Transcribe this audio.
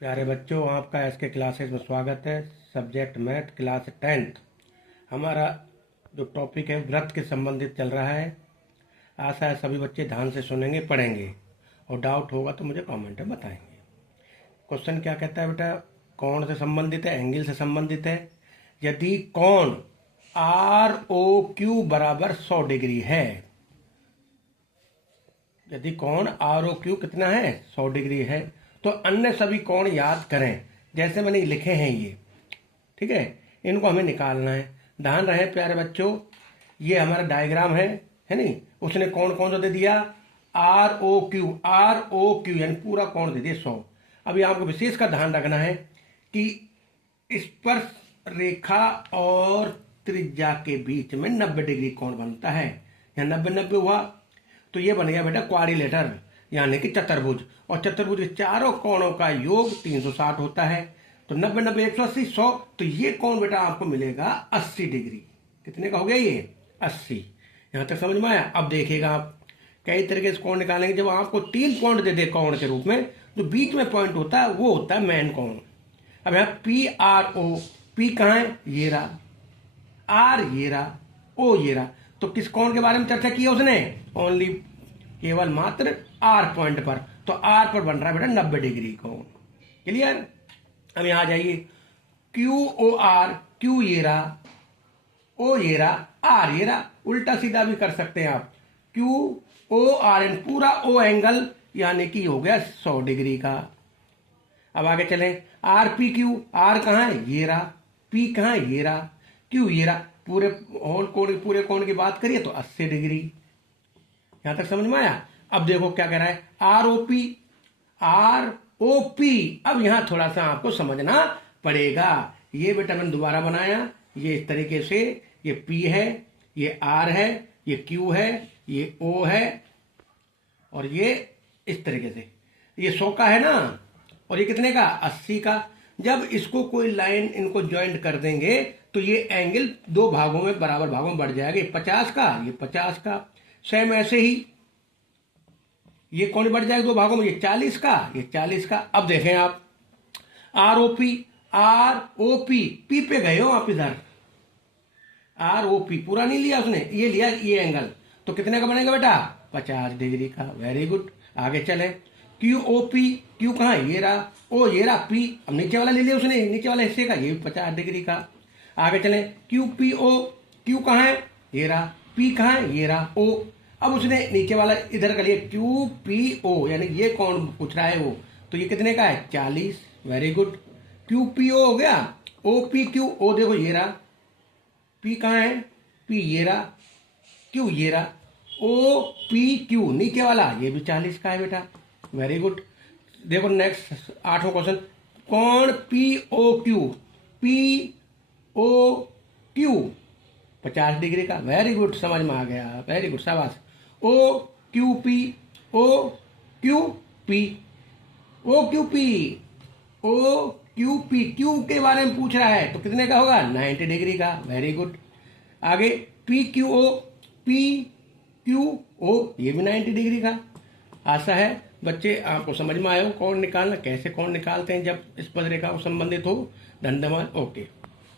प्यारे बच्चों, आपका एसके क्लासेस में स्वागत है। Subject math, class 10th। हमारा जो टॉपिक है व्रत के संबंधित चल रहा है। आशा है सभी बच्चे ध्यान से सुनेंगे, पढ़ेंगे, और डाउट होगा तो मुझे कमेंट में बताएंगे। क्वेश्चन क्या कहता है बेटा? कोण से संबंधित है, एंगल से संबंधित है। यदि कोण आर ओ क्यू बराबर 100 डिग्री है, यदि कोण आर ओ क्यू कितना है, 100 डिग्री है, तो अन्य सभी कोण याद करें। जैसे मैंने लिखे हैं ये, ठीक है, इनको हमें निकालना है। ध्यान रहे प्यारे बच्चों, ये हमारा डायग्राम है नहीं? उसने कोण कौन सा दे दिया? आर ओ क्यू यानी पूरा कोण दे दिया 100। अभी आपको विशेष का ध्यान रखना है कि स्पर्श रेखा और त्रिज्या के बीच में 90 डिग्री कोण बनता है। यहाँ 90-90 हुआ तो ये बन गया बेटा क्वाड्रिलेटर, यानी कि चतुर्भुज। और चतुर्भुज के चारों कोणों का योग 360 होता है। तो 90-90 180 100, तो ये कोण बेटा आपको मिलेगा 80 डिग्री। कितने का हो गया ये? 80। यहां तक समझ में आया? अब देखिएगा आप कई तरीके से कोण निकालेंगे। जब आपको 3 पॉइंट दे दे कोण के रूप में, जो बीच में पॉइंट होता है वो होता है मेन कोण। अब यहाँ पी आर ओ, पी कहाँ है? ये रहा, आर ये रहा, ओ ये रहा। तो किस कोण के बारे में चर्चा की है उसने? ओनली, केवल मात्र आर पॉइंट पर। तो आर पर बन रहा है बेटा 90 डिग्री कोण। क्लियर? अब यहां आ जाइए, क्यू ओ आर, क्यू ये रहा, ओ ये रहा, आर ये रहा। उल्टा सीधा भी कर सकते हैं आप। क्यू ओ आर एन, पूरा ओ एंगल, यानी कि हो गया 100 डिग्री का। अब आगे चलें, आर पी क्यू, आर कहां है? ये रहा, पी कहां है? ये रहा, क्यू ये रहा। पूरे कोण की बात करिए तो 80 डिग्री। यहां तक समझ में आया? अब देखो क्या कह रहा है, R O P, R O P. अब यहां थोड़ा सा आपको समझना पड़ेगा। ये बेटा मैंने दोबारा बनाया, ये इस तरीके से, ये पी है, ये आर है, ये क्यू है, ये ओ है, और ये इस तरीके से। ये 100 का है ना, और ये कितने का? 80 का। जब इसको कोई लाइन इनको ज्वाइंट कर देंगे तो ये एंगल 2 भागों में, बराबर भागों में बढ़ जाएगा। ये 50 का, ये 50 का। सेम ऐसे ही ये कौन बढ़ जाएगा 2 भागों में? ये 40 का, ये 40 का। अब देखें आप, R O P, R O P, P पे गए हो आप इधर। आर ओ पी पूरा नहीं लिया उसने, ये लिया ये एंगल। तो कितने का बनेगा बेटा? 50 डिग्री का। Very good. आगे चले, क्यू ओ पी, क्यू कहाँ? ये रहा, ओ ये रहा, पी। अब नीचे वाला ले लिया उसने, नीचे वाले हिस्से का, ये भी 50 डिग्री का। आगे चले, क्यू पी ओ, क्यू कहाँ है? ये रहा, पी कहाँ है? ये रहा, ओ। अब उसने नीचे वाला इधर कर लिया, क्यू पी ओ, यानी ये कौन पूछ रहा है वो। तो ये कितने का है? 40। Very good. Q P O हो गया, ओ पी क्यू, ओ देखो ये रहा, पी कहाँ है? पी ये रहा, क्यू ये रहा, ओ पी क्यू नीचे वाला, ये भी 40 का है बेटा। Very good. देखो नेक्स्ट 8वां क्वेश्चन, कौन P O Q, P O Q 50 degree का। वेरी गुड, समझ में आ गया। वेरी गुड, शाबाश। O Q P, O Q P, O Q P, O Q P, Q के बारे में पूछ रहा है तो कितने का होगा? 90 डिग्री का। Very good. आगे P Q O, P Q O, ये भी 90 डिग्री का। आशा है बच्चे आपको समझ में आए हो कौन निकालना, कैसे कौन निकालते हैं जब स्पर्श रेखा को संबंधित हो। धन्यवाद। ओके।